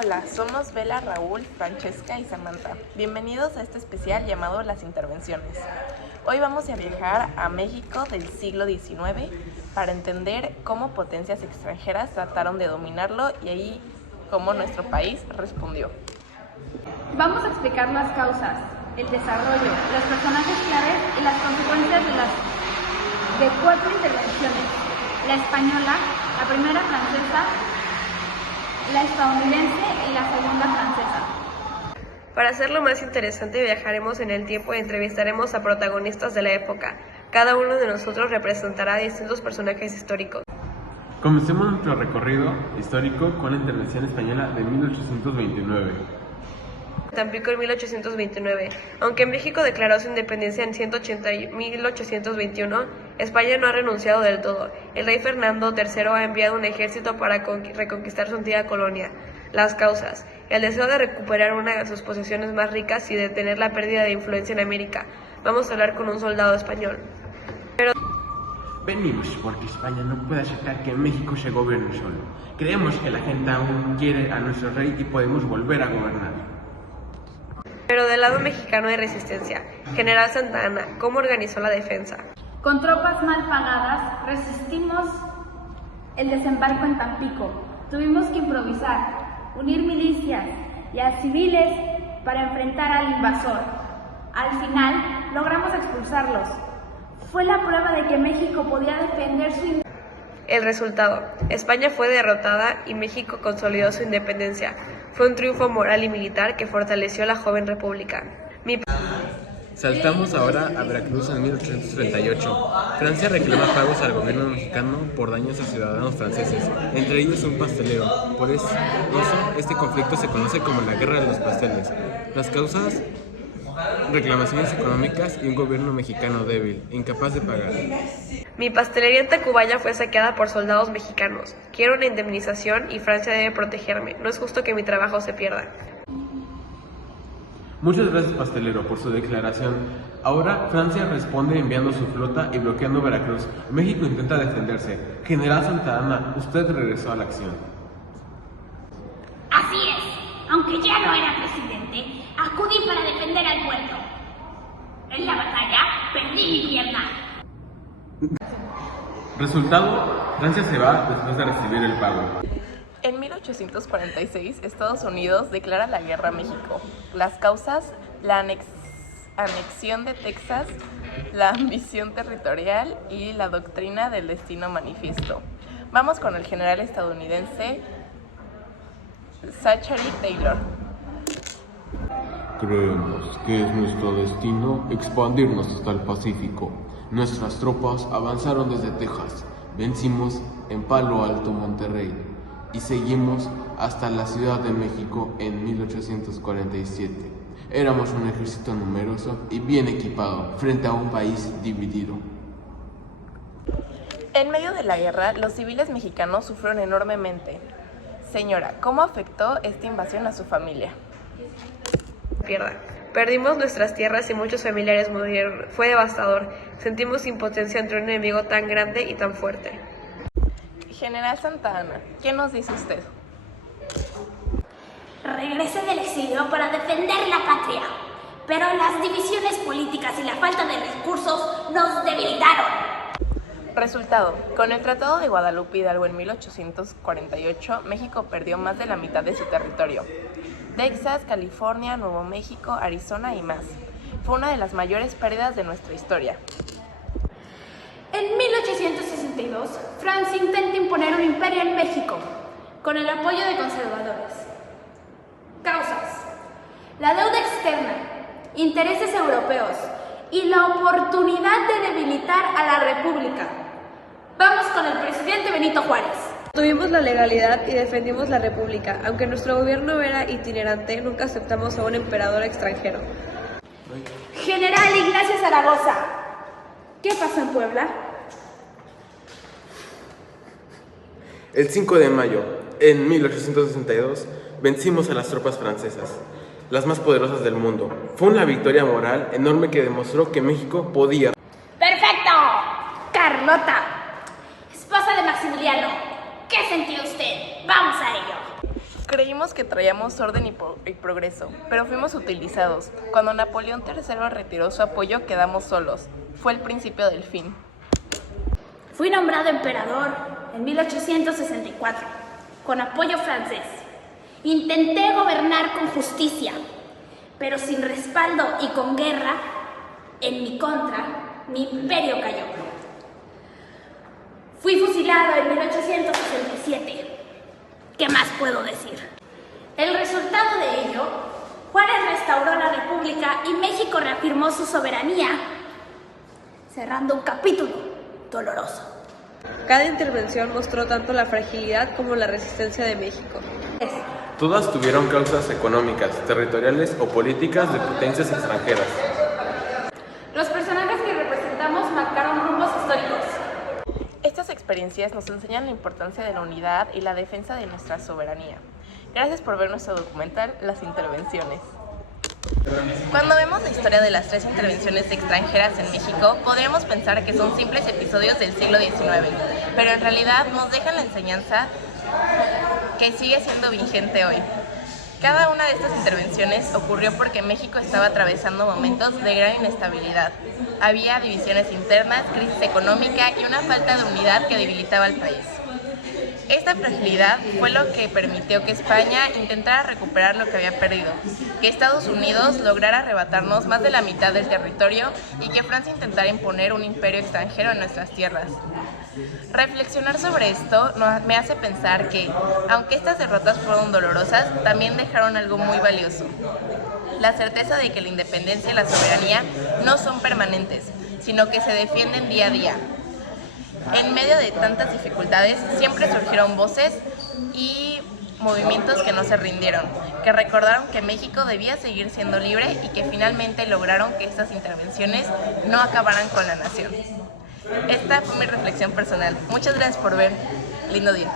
Hola, somos Bella, Raúl, Francesca y Samantha. Bienvenidos a este especial llamado Las Intervenciones. Hoy vamos a viajar a México del siglo XIX para entender cómo potencias extranjeras trataron de dominarlo y ahí cómo nuestro país respondió. Vamos a explicar las causas, el desarrollo, los personajes claves y las consecuencias de 4 intervenciones: la española, la primera francesa, la estadounidense y la segunda francesa. Para hacerlo más interesante, viajaremos en el tiempo y entrevistaremos a protagonistas de la época. Cada uno de nosotros representará a distintos personajes históricos. Comencemos nuestro recorrido histórico con la intervención española de 1829. Tampico en 1829. Aunque México declaró su independencia en 1821, España no ha renunciado del todo. El rey Fernando III ha enviado un ejército para reconquistar su antigua colonia. Las causas: el deseo de recuperar una de sus posesiones más ricas y detener la pérdida de influencia en América. Vamos a hablar con un soldado español. Venimos porque España no puede aceptar que México se gobierne solo. Creemos que la gente aún quiere a nuestro rey y podemos volver a gobernar. Pero del lado mexicano hay resistencia. General Santa Anna, ¿cómo organizó la defensa? Con tropas mal pagadas, resistimos el desembarco en Tampico. Tuvimos que improvisar, unir milicias y a civiles para enfrentar al invasor. Al final, logramos expulsarlos. Fue la prueba de que México podía defender su El resultado: España fue derrotada y México consolidó su independencia. Fue un triunfo moral y militar que fortaleció la joven república. Saltamos ahora a Veracruz en 1838. Francia reclama pagos al gobierno mexicano por daños a ciudadanos franceses, entre ellos un pastelero. Por eso, este conflicto se conoce como la Guerra de los Pasteles. Las causas: reclamaciones económicas y un gobierno mexicano débil, incapaz de pagar. Mi pastelería en Tacubaya fue saqueada por soldados mexicanos. Quiero una indemnización y Francia debe protegerme. No es justo que mi trabajo se pierda. Muchas gracias, pastelero, por su declaración. Ahora Francia responde enviando su flota y bloqueando Veracruz. México intenta defenderse. General Santa Anna, usted regresó a la acción. Así es, aunque ya no era presidente, acudí para defender al puerto. En la batalla perdí mi pierna. Resultado: Francia se va después de recibir el pago. En 1846, Estados Unidos declara la guerra a México. Las causas: la anexión de Texas, la ambición territorial y la doctrina del destino manifiesto. Vamos con el general estadounidense Zachary Taylor. Creemos que es nuestro destino expandirnos hasta el Pacífico. Nuestras tropas avanzaron desde Texas, vencimos en Palo Alto, Monterrey, y seguimos hasta la Ciudad de México en 1847. Éramos un ejército numeroso y bien equipado frente a un país dividido. En medio de la guerra, los civiles mexicanos sufrieron enormemente. Señora, ¿cómo afectó esta invasión a su familia? Perdimos nuestras tierras y muchos familiares murieron. Fue devastador. Sentimos impotencia ante un enemigo tan grande y tan fuerte. General Santa Anna, ¿qué nos dice usted? Regresé del exilio para defender la patria, pero las divisiones políticas y la falta de recursos nos debilitaron. Resultado: con el Tratado de Guadalupe Hidalgo en 1848, México perdió más de la mitad de su territorio. Texas, California, Nuevo México, Arizona y más. Fue una de las mayores pérdidas de nuestra historia. En 1862, Francia intenta imponer un imperio en México, con el apoyo de conservadores. Causas: la deuda externa, intereses europeos y la oportunidad de debilitar a la República. Vamos con el presidente Benito Juárez. Tuvimos la legalidad y defendimos la república. Aunque nuestro gobierno era itinerante, nunca aceptamos a un emperador extranjero. General Ignacio Zaragoza, ¿qué pasó en Puebla? El 5 de mayo, en 1862, vencimos a las tropas francesas, las más poderosas del mundo. Fue una victoria moral enorme que demostró que México podía. ¡Perfecto! Carlota, Esposa de Maximiliano, ¿qué sentía usted? Vamos a ello. Creímos que traíamos orden y progreso, pero fuimos utilizados. Cuando Napoleón III retiró su apoyo, quedamos solos. Fue el principio del fin. Fui nombrado emperador en 1864, con apoyo francés. Intenté gobernar con justicia, pero sin respaldo y con guerra en mi contra, mi imperio cayó. Fui fusilado en 1867. ¿Qué más puedo decir? El resultado de ello, Juárez restauró la República y México reafirmó su soberanía, cerrando un capítulo doloroso. Cada intervención mostró tanto la fragilidad como la resistencia de México. Todas tuvieron causas económicas, territoriales o políticas de potencias extranjeras. Los personajes que representamos marcaron rumbos históricos. Estas experiencias nos enseñan la importancia de la unidad y la defensa de nuestra soberanía. Gracias por ver nuestro documental Las Intervenciones. Cuando vemos la historia de las 3 intervenciones extranjeras en México, podríamos pensar que son simples episodios del siglo XIX, pero en realidad nos dejan la enseñanza que sigue siendo vigente hoy. Cada una de estas intervenciones ocurrió porque México estaba atravesando momentos de gran inestabilidad. Había divisiones internas, crisis económica y una falta de unidad que debilitaba al país. Esta fragilidad fue lo que permitió que España intentara recuperar lo que había perdido, que Estados Unidos lograra arrebatarnos más de la mitad del territorio y que Francia intentara imponer un imperio extranjero en nuestras tierras. Reflexionar sobre esto me hace pensar que, aunque estas derrotas fueron dolorosas, también dejaron algo muy valioso: la certeza de que la independencia y la soberanía no son permanentes, sino que se defienden día a día. En medio de tantas dificultades, siempre surgieron voces y movimientos que no se rindieron, que recordaron que México debía seguir siendo libre y que finalmente lograron que estas intervenciones no acabaran con la nación. Esta fue mi reflexión personal. Muchas gracias por ver. Lindo día.